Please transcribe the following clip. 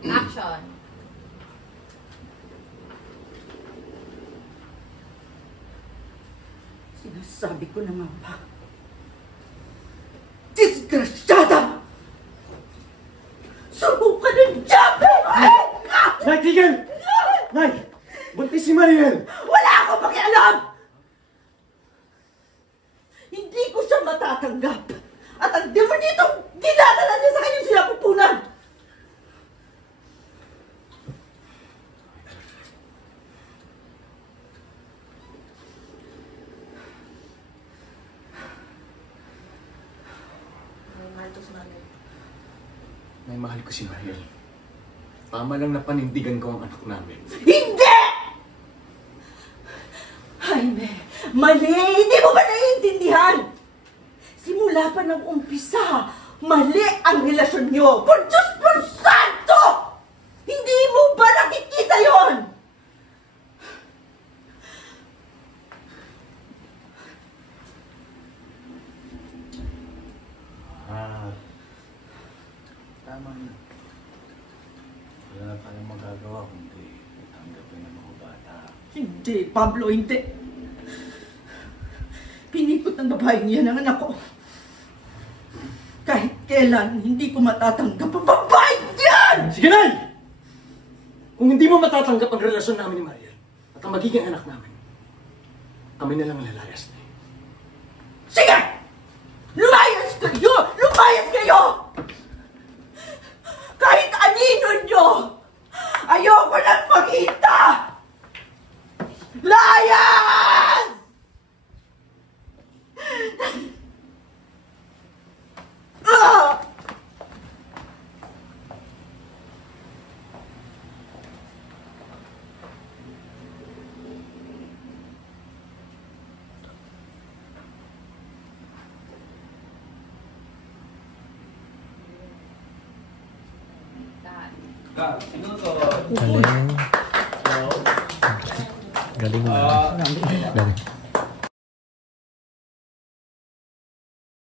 Action! Sinasabi ko naman ba? Disgrasyada! Subukan ng Jabe! Nay, tigil! Nay! Buntis si Mariel! Wala akong pakialam! Hindi ko siya matatanggap! At ang demonitong dinadala niya sa kanyang sinapupunan! Nay, mahal ko si Mariel. Tama lang na panindigan ko ang anak namin. Hindi! Jaime, mali! Hindi mo ba naiintindihan? Simula pa ng umpisa, mali ang relasyon niyo. Por Diyos, por Santo! Hindi mo ba nakikita yon? Tama na. Wala na tayong magagawa kundi tanggapin ang mga bata. Hindi, Pablo, hindi. Pinikot ng babaeng yan ang anak ko. Kahit kailan, hindi ko matatanggap ang babaeng yan! Sige, Nay! Kung hindi mo matatanggap ang relasyon namin ni Mariel at ang magiging anak namin, kami na lang ang lalayas na. Sige! Lumayas kayo! Lumayas kayo! Kahit anino nyo! Ayoko nang makita! Layas! Ah! Galing. Galing mo. Galing.